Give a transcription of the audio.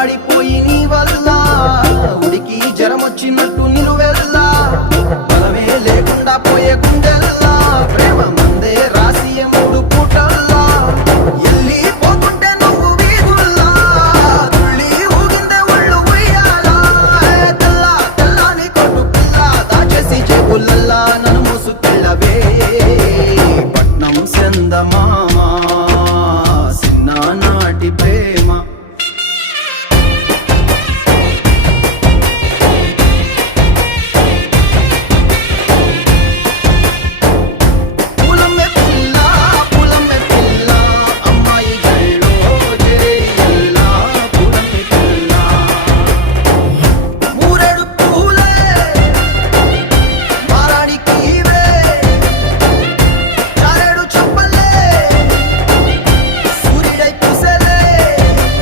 అల్లాడిపోయి నీ వల్ల ఉడికి జరమొచ్చినట్టు నిలువెల్లా బలమే లేకుండా పోయే గుండెల్లా